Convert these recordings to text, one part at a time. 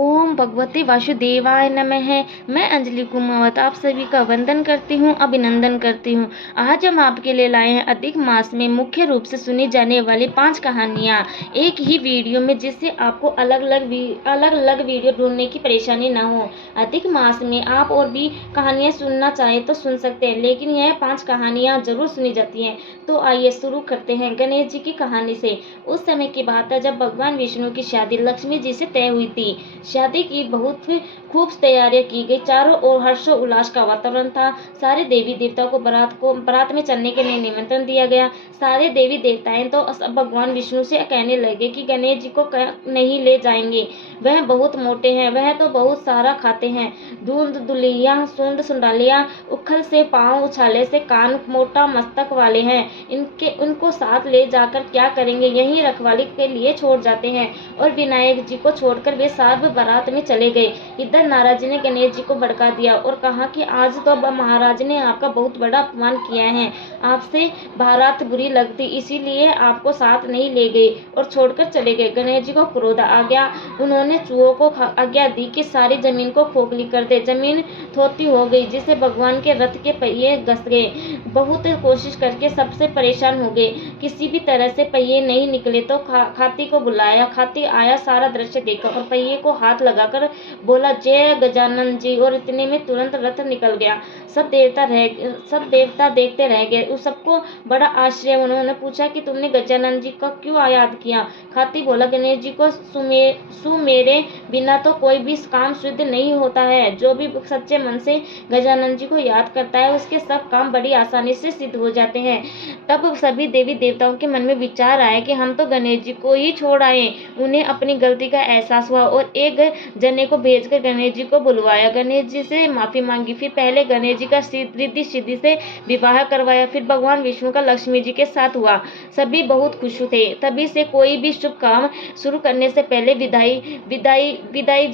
ओम भगवते वासुदेवाय नमः। मैं अंजलि कुमावत आप सभी का वंदन करती हूँ, अभिनंदन करती हूँ। आज हम आपके लिए लाए हैं अधिक मास में मुख्य रूप से सुनी जाने वाली 5 कहानियाँ एक ही वीडियो में, जिससे आपको अलग अलग वीडियो ढूंढने की परेशानी न हो। अधिक मास में आप और भी कहानियाँ सुनना चाहें तो सुन सकते हैं, लेकिन यह 5 कहानियाँ जरूर सुनी जाती हैं। तो आइए शुरू करते हैं गणेश जी की कहानी से। उस समय की बात है जब भगवान विष्णु की शादी लक्ष्मी जी से तय हुई थी। शादी की बहुत खूब तैयारियां की गई। चारों ओर हर्षो उल्लास का वातावरण था। सारे देवी देवताओं को बारात में चलने के लिए निमंत्रण दिया गया। सारे देवी देवताएं तो भगवान विष्णु से कहने लगे कि गणेश जी को नहीं ले जाएंगे, वह बहुत मोटे हैं, वह तो बहुत सारा खाते हैं। धूल दुलिया, सूंड सुंडालिया, उखल से पांव, उछाले से कान, मोटा मस्तक वाले हैं। उनको साथ ले जाकर क्या करेंगे, यहीं रखवाली के लिए छोड़ जाते हैं। और विनायक जी को छोड़कर वे सार्व बारात में चले गए। इधर नारद जी ने गणेश जी को भड़का दिया और कहा कि आज तो महाराज ने आपका बहुत बड़ा अपमान किया है, आपसे बारात बुरी लगती, इसीलिए आपको साथ नहीं ले गए और छोड़कर चले गए। गणेश जी को क्रोध आ गया। उन्होंने चूहों को आज्ञा दी कि सारी जमीन को खोखली कर दे। जमीन थोती हो गई, जिससे भगवान के रथ के पहिए घस गए। बहुत कोशिश करके सबसे परेशान हो गए, किसी भी तरह से पहिए नहीं निकले तो खाती को बुलाया। खाती आया, सारा दृश्य देखा और पहिए को हाथ लगाकर बोला, जय गजानन जी, और इतने में तुरंत रथ निकल गया। सब देवता देखते रह गए। उस सबको बड़ा आश्चर्य। उन्होंने पूछा कि तुमने गजानन जी को क्यों याद किया। खाती बोला, गणेश जी को सुमेरे बिना तो कोई भी काम सिद्ध नहीं होता है। जो भी सच्चे मन से गजानन जी को याद करता है, उसके सब काम बड़ी आसानी से सिद्ध हो जाते हैं। तब सभी देवी देवताओं के मन में विचार आया कि हम तो गणेश जी को ही छोड़ आए। उन्हें अपनी गलती का एहसास हुआ और एक जने को भेजकर गणेश जी को बुलवाया। गणेश जी से माफी मांगी। फिर पहले गणेश जी का रिद्धि सिद्धि से विवाह करवाया। फिर भगवान विष्णु का लक्ष्मी जी के साथ हुआ। सभी बहुत खुश थे। तभी से कोई भी शुभ काम शुरू करने से पहले विधायक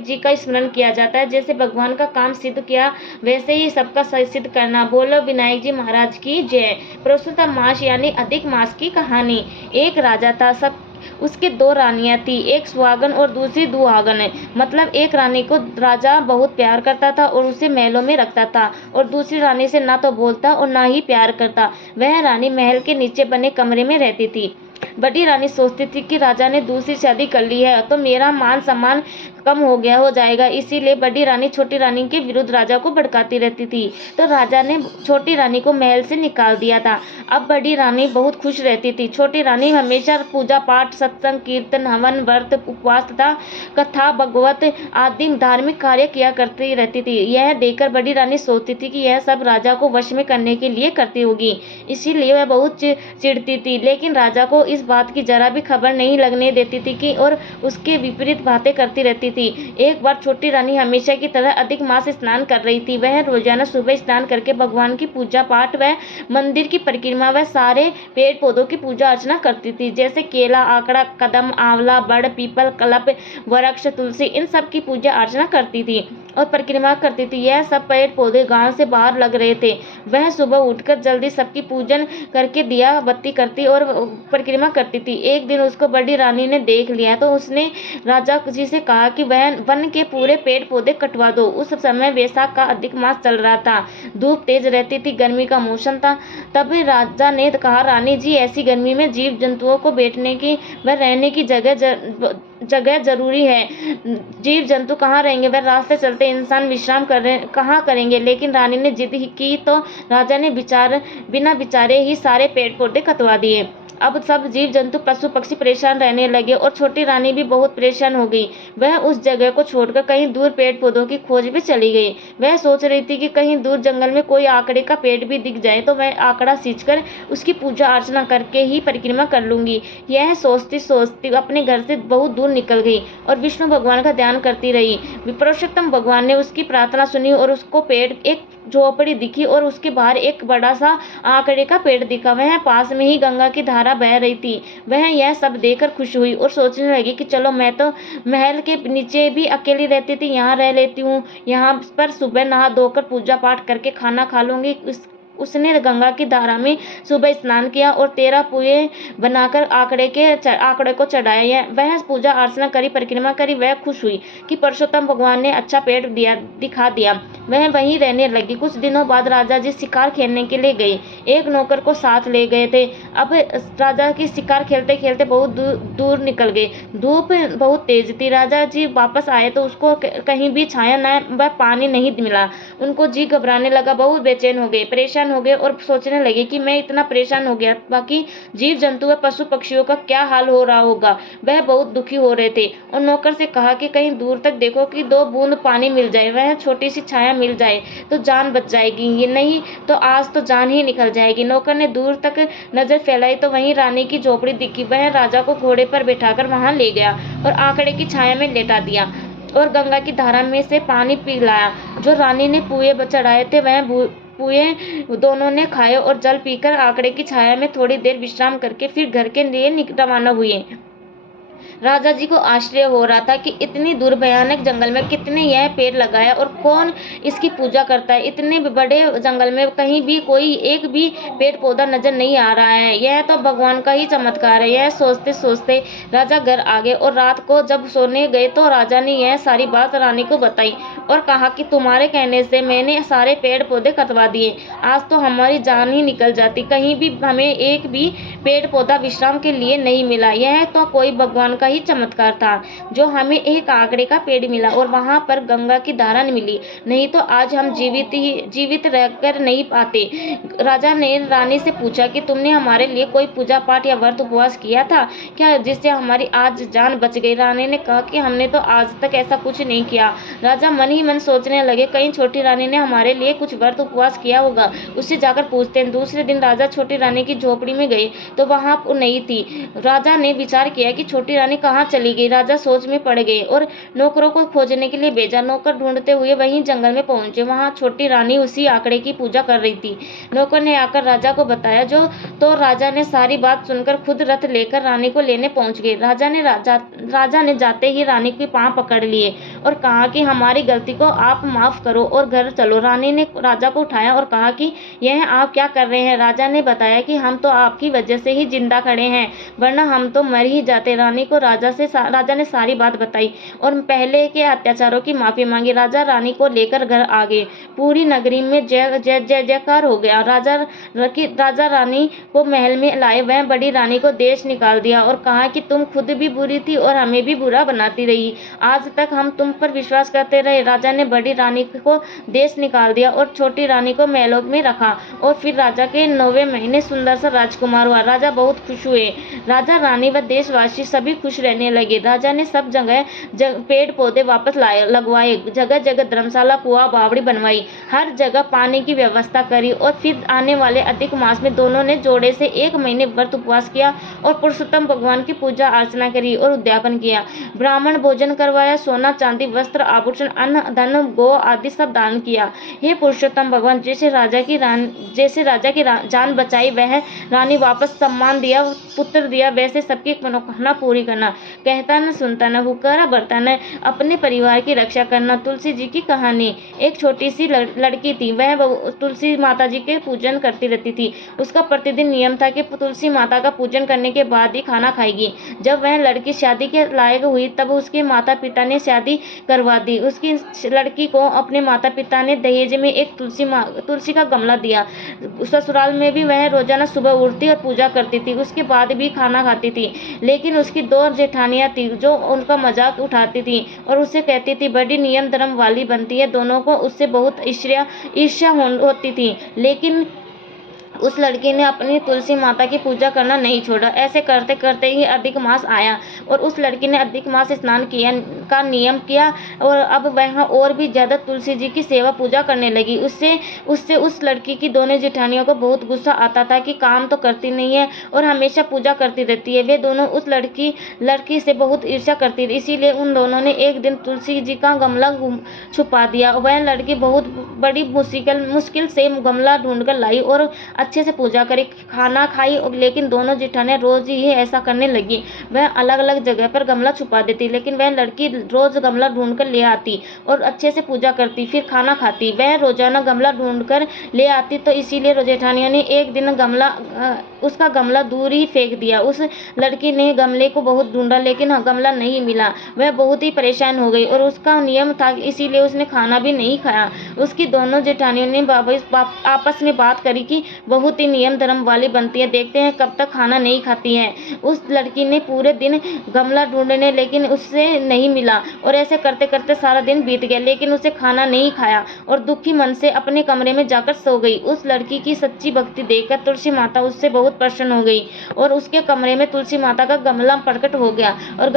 जी का स्मरण किया जाता है। जैसे भगवान का काम सिद्ध किया, वैसे ही सबका सिद्ध करना। बोलो विनायक जी महाराज की जय। पुरुषोत्तम मास यानी अधिक मास की कहानी। एक राजा था, सब उसके 2 रानियां थी, एक सुहागन और दूसरी दुहागन। मतलब एक रानी को राजा बहुत प्यार करता था और उसे महलों में रखता था, और दूसरी रानी से ना तो बोलता और ना ही प्यार करता। वह रानी महल के नीचे बने कमरे में रहती थी। बड़ी रानी सोचती थी कि राजा ने दूसरी शादी कर ली है तो मेरा मान सम्मान कम हो जाएगा, इसीलिए बड़ी रानी छोटी रानी के विरुद्ध राजा को भड़काती रहती थी। तो राजा ने छोटी रानी को महल से निकाल दिया था। अब बड़ी रानी बहुत खुश रहती थी। छोटी रानी हमेशा पूजा पाठ, सत्संग, कीर्तन, हवन, व्रत, उपवास तथा कथा भगवत आदि धार्मिक कार्य किया करती रहती थी। यह देखकर बड़ी रानी सोचती थी कि यह सब राजा को वश में करने के लिए करती होगी, इसीलिए वह बहुत चिढ़ती थी। लेकिन राजा को इस बात की जरा भी खबर नहीं लगने देती थी कि और उसके विपरीत बातें करती रहती थी। एक बार छोटी रानी हमेशा की तरह अधिक मास स्नान कर रही थी। वह रोजाना सुबह स्नान करके भगवान की पूजा पाठ व मंदिर की परिक्रमा व सारे पेड़ पौधों की पूजा अर्चना करती थी, जैसे केला, आकड़ा, कदम, आंवला, बड़, पीपल, कल्प वृक्ष, तुलसी, इन सब की पूजा अर्चना करती थी और परिक्रमा करती थी। यह सब पेड़ पौधे गांव से बाहर लग रहे थे। वह सुबह उठकर जल्दी सबकी पूजन करके दिया बत्ती करती और परिक्रमा करती थी। एक दिन उसको बड़ी रानी ने देख लिया तो उसने राजा जी से कहा कि वह वन के पूरे पेड़ पौधे कटवा दो। उस समय वैशाख का अधिक मास चल रहा था। धूप तेज रहती थी, गर्मी का मौसम था। तब राजा ने कहा, रानी जी, ऐसी गर्मी में जीव जंतुओं को बैठने की व रहने की जगह जरूरी है। जीव जंतु कहाँ रहेंगे, वह रास्ते चलते इंसान विश्राम कहाँ करेंगे। लेकिन रानी ने जिद की तो राजा ने बिना विचारे ही सारे पेड़ पौधे कटवा दिए। अब सब जीव जंतु पशु पक्षी परेशान रहने लगे और छोटी रानी भी बहुत परेशान हो गई। वह उस जगह को छोड़कर कहीं दूर पेड़ पौधों की खोज में चली गई। वह सोच रही थी कि कहीं दूर जंगल में कोई आकड़े का पेड़ भी दिख जाए तो मैं आकड़ा सींचकर उसकी पूजा अर्चना करके ही परिक्रमा कर लूंगी। यह सोचती सोचती अपने घर से बहुत दूर निकल गई और विष्णु भगवान का ध्यान करती रही। पुरुषोत्तम भगवान ने उसकी प्रार्थना सुनी और उसको एक झोपड़ी दिखी और उसके बाहर एक बड़ा सा आकड़े का पेड़ दिखा। वह पास में ही गंगा की धारा बह रही थी। वह यह सब देखकर खुश हुई और सोचने लगी कि चलो, मैं तो महल के नीचे भी अकेली रहती थी, यहाँ रह लेती हूँ। यहाँ पर सुबह नहा धोकर पूजा पाठ करके खाना खा लूंगी। उसने गंगा की धारा में सुबह स्नान किया और 13 पुए बनाकर आंकड़े को चढ़ाया। वह पूजा अर्चना करी, परिक्रमा करी। वह खुश हुई कि परशुराम भगवान ने अच्छा पेड़ दिखा दिया। वह वहीं रहने लगी। कुछ दिनों बाद राजा जी शिकार खेलने के लिए गए। एक नौकर को साथ ले गए थे। अब राजा की शिकार खेलते खेलते बहुत दूर निकल गए। धूप बहुत तेज थी। राजा जी वापस आए तो उसको कहीं भी छाया न व पानी नहीं मिला। उनको जी घबराने लगा, बहुत बेचैन हो गए, परेशान हो गए और सोचने लगे कि मैं इतना परेशान हो गया, बाकी जीव जंतु व पशु पक्षियों का क्या हाल हो रहा होगा। वह बहुत दुखी हो रहे थे और नौकर से कहा कि कहीं दूर तक देखो कि 2 बूंद पानी मिल जाए, वह छोटी सी छाया मिल जाए तो जान बच जाएगी, ये नहीं तो आज तो जान ही निकल जाएगी। नौकर ने दूर तक नजर फैलाई तो वहीं रानी की झोपड़ी दिखी। वह राजा को घोड़े पर बैठाकर वहां ले गया और आंकड़े की छाया में लेटा दिया और गंगा की धारा में से पानी पिलाया। जो रानी ने पुए चढ़ाए थे वह पुए दोनों ने खाए और जल पीकर आंकड़े की छाया में थोड़ी देर विश्राम करके फिर घर के लिए रवाना हुए। राजा जी को आश्चर्य हो रहा था कि इतनी दूर भयानक जंगल में कितने यह पेड़ लगाया और कौन इसकी पूजा करता है। इतने बड़े जंगल में कहीं भी कोई एक भी पेड़ पौधा नजर नहीं आ रहा है। यह तो भगवान का ही चमत्कार है। यह सोचते सोचते राजा घर आ गए और रात को जब सोने गए तो राजा ने यह सारी बात रानी को बताई और कहा कि तुम्हारे कहने से मैंने सारे पेड़ पौधे कटवा दिए, आज तो हमारी जान ही निकल जाती, कहीं भी हमें एक भी पेड़ पौधा विश्राम के लिए नहीं मिला। यह तो कोई भगवान का ही चमत्कार था जो हमें एक आंकड़े का पेड़ मिला और वहां पर गंगा की धारा मिली, नहीं तो आज हम जीवित रहकर नहीं पाते। राजा ने रानी से पूछा कि तुमने हमारे लिए कोई पूजा पाठ या व्रत उपवास किया था क्या, जिससे हमारी आज जान बच गई। रानी ने कहा कि हमने तो आज तक ऐसा कुछ नहीं किया। राजा मन ही मन सोचने लगे, कहीं छोटी रानी ने हमारे लिए कुछ व्रत उपवास किया होगा, उससे जाकर पूछते हैं। दूसरे दिन राजा छोटी रानी की झोपड़ी में गए तो वहां नहीं थी। राजा ने विचार किया कि छोटी रानी कहाँ चली गई। राजा सोच में पड़ गए और नौकरों को खोजने के लिए भेजा। नौकर ढूंढते हुए वहीं जंगल में पहुंचे। वहां छोटी रानी उसी आंकड़े की पूजा कर रही थी। नौकर ने आकर राजा को बताया तो राजा ने सारी बात सुनकर खुद रथ लेकर रानी को लेने पहुंच गए। राजा ने जाते ही रानी के पांव पकड़ लिए और कहा कि हमारी गलती को आप माफ करो और घर चलो। रानी ने राजा को उठाया और कहा कि यह आप क्या कर रहे हैं। राजा ने बताया कि हम तो आपकी वजह से ही जिंदा खड़े हैं, वरना हम तो मर ही जाते। रानी को राजा ने सारी बात बताई और पहले के अत्याचारों की माफी मांगी। राजा रानी को लेकर घर आ गए। पूरी नगरी में जय जय जय जयकार हो गया। राजा रानी को महल में लाए। वह बड़ी रानी को देश निकाल दिया और कहा कि तुम खुद भी बुरी थी और हमें भी बुरा बनाती रही, आज तक हम तुम पर विश्वास करते रहे। राजा ने बड़ी रानी को देश निकाल दिया और छोटी रानी को महलों में रखा और फिर राजा के 9वें महीने सुंदर सा राजकुमार हुआ। राजा बहुत खुश हुए। राजा रानी व देशवासी सभी खुश रहने लगे। राजा ने सब जगह पेड़ पौधे वापस लगवाए, जगह जगह धर्मशाला, कुआं, बावड़ी बनवाई, हर जगह पानी की व्यवस्था करी और फिर आने वाले अधिक मास में दोनों ने जोड़े से 1 महीने व्रत उपवास किया और पुरुषोत्तम भगवान की पूजा अर्चना करी और उद्यापन किया। ब्राह्मण भोजन करवाया, सोना चांदी वस्त्र आभूषण अन्न धन गो आदि सब दान किया। हे पुरुषोत्तम भगवान, जैसे राजा की जान बचाई, वह रानी वापस सम्मान दिया, पुत्र दिया, वैसे सबकी मनोकामना पूरी करना, कहता न सुनता न हुक्कारा भरता न अपने परिवार की रक्षा करना। तुलसी जी की कहानी। एक छोटी सी लड़की थी। वह तुलसी माता जी के पूजन करती रहती थी। उसका प्रतिदिन नियम था कि तुलसी माता का पूजन करने के बाद ही खाना खाएगी। जब वह लड़की शादी के लायक हुई तब उसके माता पिता ने शादी करवा दी। उसकी लड़की को अपने माता पिता ने दहेज में एक तुलसी का गमला दिया। ससुराल में भी वह रोजाना सुबह उठती और पूजा करती थी, उसके बाद भी खाना खाती थी। लेकिन उसकी 2 जेठानियां थी जो उनका मजाक उठाती थी और उससे कहती थी बड़ी नियम धर्म वाली बनती है। दोनों को उससे बहुत ईर्ष्या होती थी, लेकिन उस लड़की ने अपनी तुलसी माता की पूजा करना नहीं छोड़ा। ऐसे करते करते ही अधिक मास आया और उस लड़की ने अधिक मास स्नान का नियम किया और अब वह और भी ज्यादा तुलसी जी की सेवा पूजा करने लगी। उससे उस लड़की की दोनों जेठानियों को बहुत गुस्सा आता था कि काम तो करती नहीं है और हमेशा पूजा करती रहती है। वे दोनों उस लड़की से बहुत ईर्ष्या करती थी, इसीलिए उन दोनों ने एक दिन तुलसी जी का गमला छुपा दिया। वह लड़की बहुत बड़ी मुश्किल से गमला ढूंढकर लाई और अच्छे से पूजा करी, खाना खाई, लेकिन दोनों जेठानियां रोज ही ऐसा करने लगी। वह अलग अलग जगह पर गमला छुपा देती, लेकिन वह लड़की रोज गमला ढूंढकर ले आती और अच्छे से पूजा करती, फिर खाना खाती। वह रोजाना गमला ढूंढकर ले आती, तो इसीलिए जेठानिया ने एक दिन उसका गमला दूर ही फेंक दिया। उस लड़की ने गमले को बहुत ढूंढा, लेकिन गमला नहीं मिला। वह बहुत ही परेशान हो गई और उसका नियम था, इसीलिए उसने खाना भी नहीं खाया। उसकी दोनों जेठानियों ने आपस में बात करी कि बहुत ही नियम धर्म वाली बनती है, देखते हैं कब तक खाना नहीं खाती है। उस लड़की ने पूरे दिन गमला ढूंढने, लेकिन उससे नहीं मिला, और ऐसे करते करते सारा दिन बीत गया, लेकिन उसे खाना नहीं खाया और दुखी मन से अपने कमरे में जाकर सो गई। उस लड़की की सच्ची भक्ति देखकर तुलसी माता उससे बहुत प्रसन्न हो गई और उसके कमरे में तुलसी माता का गमला प्रकट हो गया। और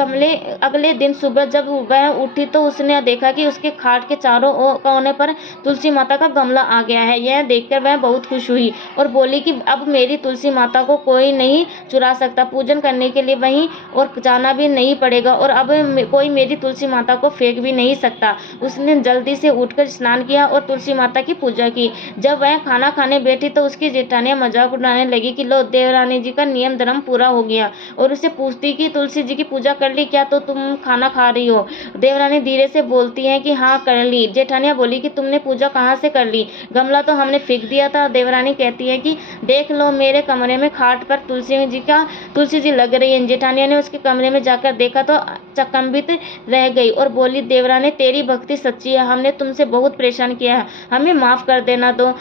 अगले दिन सुबह जब वह उठी तो उसने देखा कि उसके खाट के चारों कोने पर तुलसी माता का गमला आ गया है। यह देखकर वह बहुत खुश हुई और बोली कि अब मेरी तुलसी माता को कोई नहीं चुरा सकता, पूजन करने के लिए वहीं और जाना भी नहीं पड़ेगा, और अब कोई मेरी तुलसी माता को फेंक भी नहीं सकता। उसने जल्दी से उठकर स्नान किया और तुलसी माता की पूजा की। जब वह खाना खाने बैठी तो उसकी जेठानियां मजाक उड़ाने लगी कि लो, देवरानी जी का नियम धर्म पूरा हो गया, और उसे पूछती कि तुलसी जी की पूजा कर ली क्या, तो तुम खाना खा रही हो? देवरानी धीरे से बोलती है कि हाँ कर ली। जेठानियां बोली कि तुमने पूजा कहाँ से कर ली? गमला तो हमने फेंक दिया था। देवरानी कहती है कि देख लो, मेरे कमरे में खाट पर तुलसी जी लग रही है। जेठानिया ने उसके कमरे में जाकर देखा तो चकम्बित रह गई और बोली, देवरानी तेरी भक्ति सच्ची है, हमने तुमसे बहुत परेशान किया है, हमें माफ कर देना। तो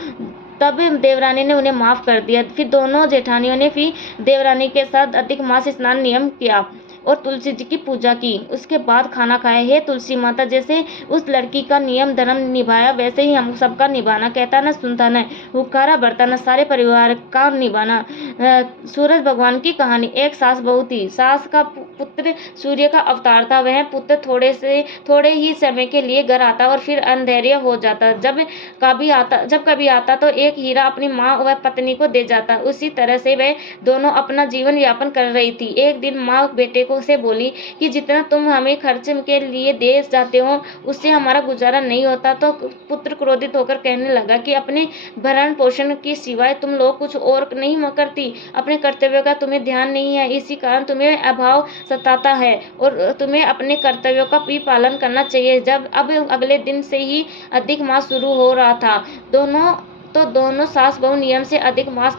तब देवरानी ने उन्हें माफ कर दिया। फिर दोनों जेठानियों ने फिर देवरानी के साथ अधिक मास स्नान नियम किया और तुलसी जी की पूजा की। उसके बाद खाना खाए। हे तुलसी माता, जैसे उस लड़की का नियम धर्म निभाया, वैसे ही हम सबका निभाना। कहता न सुनता न, हुक्कारा बरताना, सारे परिवार का निभाना। सूरज भगवान की कहानी। एक सास बहू थी। सास का पुत्र सूर्य का अवतार था। वह पुत्र थोड़े ही समय के लिए घर आता और फिर अंधेरिया हो जाता। जब कभी आता तो एक हीरा अपनी माँ व पत्नी को दे जाता। उसी तरह से वह दोनों अपना जीवन यापन कर रही थी। एक दिन माँ बेटे से बोली कि जितना तुम हमें खर्च के लिए दे जाते हो, उससे हमारा गुजारा नहीं होता। तो पुत्र क्रोधित होकर कहने लगा कि अपने भरण पोषण की सिवाय तुम लोग कुछ और नहीं करती, अपने कर्तव्यों का तुम्हें ध्यान नहीं है, इसी कारण तुम्हें अभाव सताता है और तुम्हें अपने कर्तव्यों का भी पालन करना चाहिए। अब अगले दिन से ही अधिक मास शुरू हो रहा था। दोनों सास बहू नियम से अधिक मास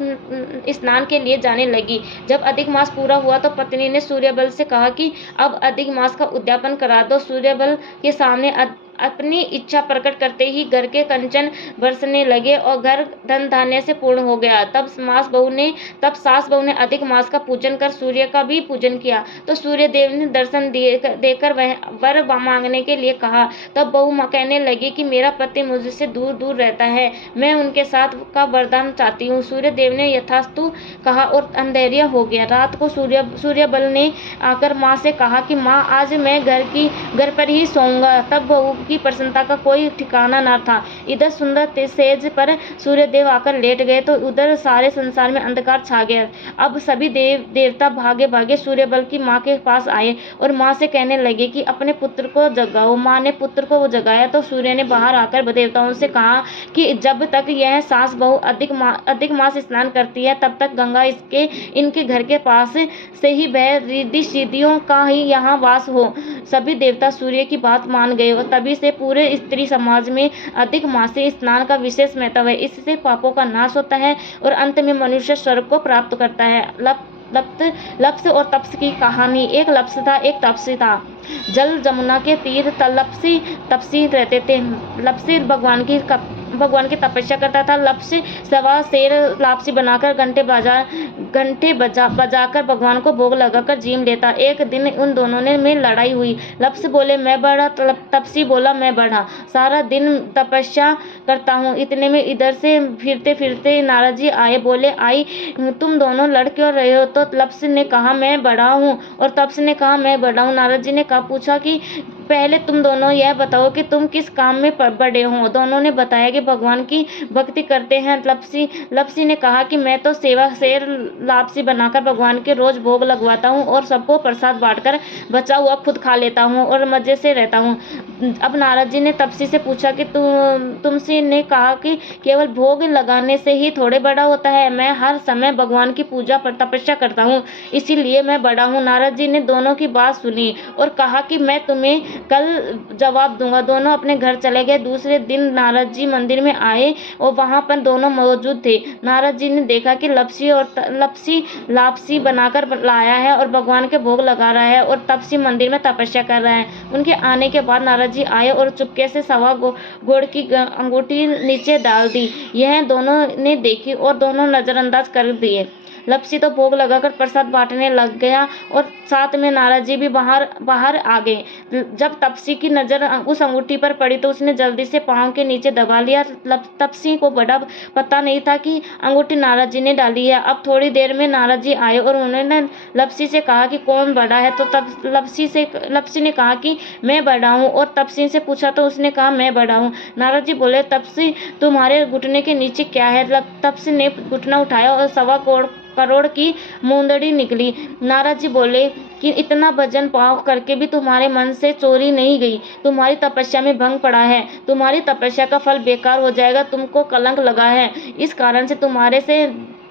स्नान के लिए जाने लगी। जब अधिक मास पूरा हुआ तो पत्नी ने सूर्यबल से कहा कि अब अधिक मास का उद्यापन करा दो। सूर्यबल के सामने अपनी इच्छा प्रकट करते ही घर के कंचन बरसने लगे और घर धन धान्य से पूर्ण हो गया। तब सास बहू ने अधिक मास का पूजन कर सूर्य का भी पूजन किया। तो सूर्य देव ने दर्शन देकर वह वर मांगने के लिए कहा। तब बहू कहने लगी कि मेरा पति मुझसे दूर दूर रहता है, मैं उनके साथ का वरदान चाहती हूँ। सूर्य देव ने यथास्तु कहा और अंधेरिया हो गया। रात को सूर्यबल ने आकर माँ से कहा कि माँ, आज मैं घर पर ही सोऊंगा। तब बहू की प्रसन्नता का कोई ठिकाना न था। इधर सुंदर सेज पर सूर्यदेव आकर लेट गए तो उधर सारे संसार में अंधकार छा गया। अब सभी देवता भागे भागे सूर्यबल की माँ के पास आए और माँ से कहने लगे कि अपने पुत्र को जगाओ। माँ ने पुत्र को जगाया तो सूर्य ने बाहर आकर देवताओं से कहा कि जब तक यह सास बहू अधिक मास स्नान करती है, तब तक गंगा इनके घर के पास से ही बह रिद्धि सिद्धियों का ही यहाँ वास हो। सभी देवता सूर्य की बात मान गए और तभी से पूरे स्त्री समाज में अधिक मासी स्नान का विशेष महत्व है। इससे पापों का नाश होता है और अंत में मनुष्य स्वर्ग को प्राप्त करता है। लप्स और तप्स की कहानी। एक लप्स था, एक तपसी था। जल जमुना के तीर तपसी रहते थे। लप्सी भगवान की तपस्या करता था। लप्सी सवा शेर लापसी बनाकर घंटे बजाकर भगवान को भोग लगाकर जीम लेता। एक दिन उन दोनों में लड़ाई हुई। लप्स बोले मैं बढ़ा, तपसी बोला मैं बढ़ा, सारा दिन तपस्या करता हूँ। इतने में इधर से फिरते फिरते नारद जी आए। बोले आई, तुम दोनों लड़ क्यों रहे हो? तो लप्स ने कहा मैं बढ़ा हूँ और तप्स ने कहा मैं बढ़ा हूँ। नारद जी ने पूछा कि पहले तुम दोनों यह बताओ कि तुम किस काम में बड़े हो। दोनों ने बताया कि भगवान की भक्ति करते हैं। लप्सी ने कहा कि मैं तो शेर लापसी बनाकर भगवान के रोज भोग लगवाता हूँ और सबको प्रसाद बांटकर बचा हुआ खुद खा लेता हूँ और मजे से रहता हूँ। अब नारद जी ने तपसी से पूछा कि तुमसे ने कहा कि केवल भोग लगाने से ही थोड़े बड़ा होता है। मैं हर समय भगवान की पूजा पर तपस्या करता हूँ, इसीलिए मैं बड़ा हूँ। नारद जी ने दोनों की बात सुनी और कहा कि मैं तुम्हें कल जवाब दूंगा। दोनों अपने घर चले गए। दूसरे दिन नारद जी मंदिर में आए और वहां पर दोनों मौजूद थे। नारद जी ने देखा कि लपसी लापसी बनाकर लाया है और भगवान के भोग लगा रहा है और तपसी मंदिर में तपस्या कर रहा है। उनके आने के बाद नारद जी आए और चुपके से सवा गोड़ की अंगूठी नीचे डाल दी। यह दोनों ने देखी और दोनों नजरअंदाज कर दिए। लपसी तो भोग लगाकर प्रसाद बांटने लग गया और साथ में नारद जी भी बाहर आ गए। जब तपसी की नजर उस अंगूठी पर पड़ी तो उसने जल्दी से पांव के नीचे दबा लिया। तपसी को बड़ा पता नहीं था कि अंगूठी नारद जी ने डाली है। अब थोड़ी देर में नारद जी आए और उन्होंने लपसी से कहा कि कौन बड़ा है, तो तब लपसी ने कहा कि मैं बड़ा हूँ। और तपसी से पूछा तो उसने कहा मैं बड़ा हूँ। नारद जी बोले, तपसी तुम्हारे घुटने के नीचे क्या है? तपसी ने घुटना उठाया और सवा करोड़ की मुंदड़ी निकली। नारद जी बोले कि इतना वजन पाव करके भी तुम्हारे मन से चोरी नहीं गई। तुम्हारी तपस्या में भंग पड़ा है। तुम्हारी तपस्या का फल बेकार हो जाएगा। तुमको कलंक लगा है। इस कारण से तुम्हारे से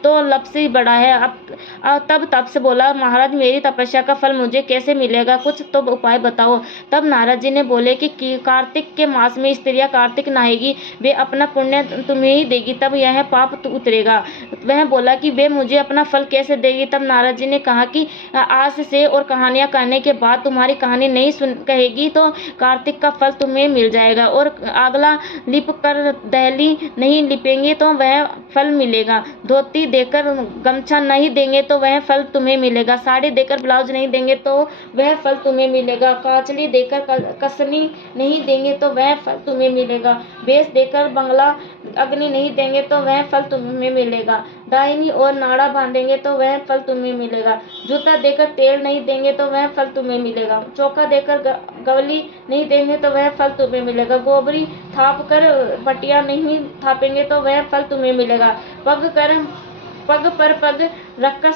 तो लपसी बड़ा है। अब तब तपस बोला, महाराज मेरी तपस्या का फल मुझे कैसे मिलेगा? कुछ तो उपाय बताओ। तब नारद जी ने बोले कि कार्तिक के मास में स्त्रियां कार्तिक नहाएगी, वे अपना पुण्य तुम्हें ही देगी, तब यह पाप उतरेगा। वह बोला कि वे मुझे अपना फल कैसे देगी? तब नारद जी ने कहा कि आज से और कहानियां करने के बाद तुम्हारी कहानी नहीं कहेगी तो कार्तिक का फल तुम्हें मिल जाएगा। और अगला लिप कर दहली नहीं लिपेंगे तो वह फल मिलेगा। धोती देकर गमछा नहीं देंगे तो वह फल तुम्हें मिलेगा। साड़ी देकर ब्लाउज नहीं देंगे तो वह फल तुम्हें मिलेगा। काचली देकर कसनी नहीं देंगे तो वह फल तुम्हें मिलेगा। बेस देकर बंगला अग्नि नहीं देंगे तो वह फल तुम्हें मिलेगा। दाहिनी ओर नाड़ा बांधेंगे तो वह फल तुम्हें मिलेगा। जूता देकर तेल नहीं देंगे तो वह फल तुम्हें मिलेगा। चौका देकर गवली नहीं देंगे तो वह फल तुम्हें मिलेगा। गोबरी थाप कर पटिया नहीं थापेंगे तो वह फल तुम्हें मिलेगा। पग पर पग रखकर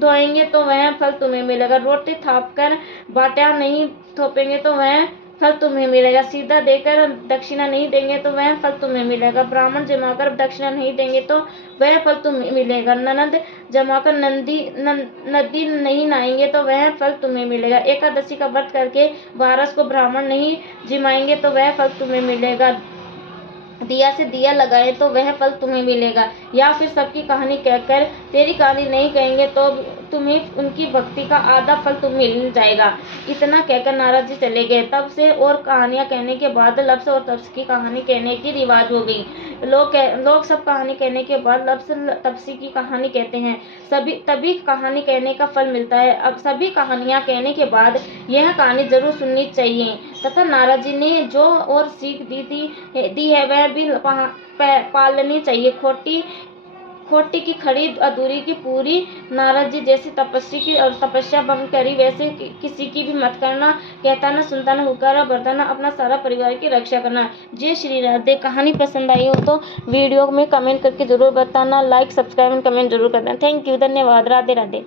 धोएंगे तो वह फल तुम्हें मिलेगा। रोटी थाप कर बाटा नहीं थोपेंगे तो वह फल तुम्हें मिलेगा। सीधा देकर दक्षिणा नहीं देंगे तो वह फल तुम्हें मिलेगा। ब्राह्मण जमाकर दक्षिणा नहीं देंगे तो वह फल तुम्हें मिलेगा। ननद जमाकर नदी नहीं नहाएंगे तो वह फल तुम्हें मिलेगा। एकादशी का व्रत करके वारस को ब्राह्मण नहीं जिमाएंगे तो वह फल तुम्हें मिलेगा। दिया से दिया लगाए तो वह फल तुम्हें मिलेगा। या फिर सबकी कहानी कहकर तेरी कहानी नहीं कहेंगे तो तुम्हें उनकी भक्ति का आधा फल तुम्हें मिल जाएगा। इतना कहकर नारद जी चले गए। तब से और कहानियां कहने के बाद लप्स और तप्स की कहानी कहने की रिवाज हो गई। लोग सब कहानी कहने के बाद लप्स तप्सी की कहानी कहते हैं। तभी कहानी कहने का फल मिलता है। अब सभी कहानियां कहने के बाद यह कहानी जरूर सुननी चाहिए तथा नारद जी ने जो और सीख दी है वह भी पालनी चाहिए। खोटी की खड़ी अधूरी की पूरी। नारद जी जैसी तपस्वी की और तपस्या भंग करी वैसे किसी की भी मत करना। कहता ना सुनता ना हुकारा बरताना, अपना सारा परिवार की रक्षा करना। जय श्री राधे। कहानी पसंद आई हो तो वीडियो में कमेंट करके जरूर बताना। लाइक सब्सक्राइब एंड कमेंट जरूर करना। थैंक यू, धन्यवाद। राधे राधे।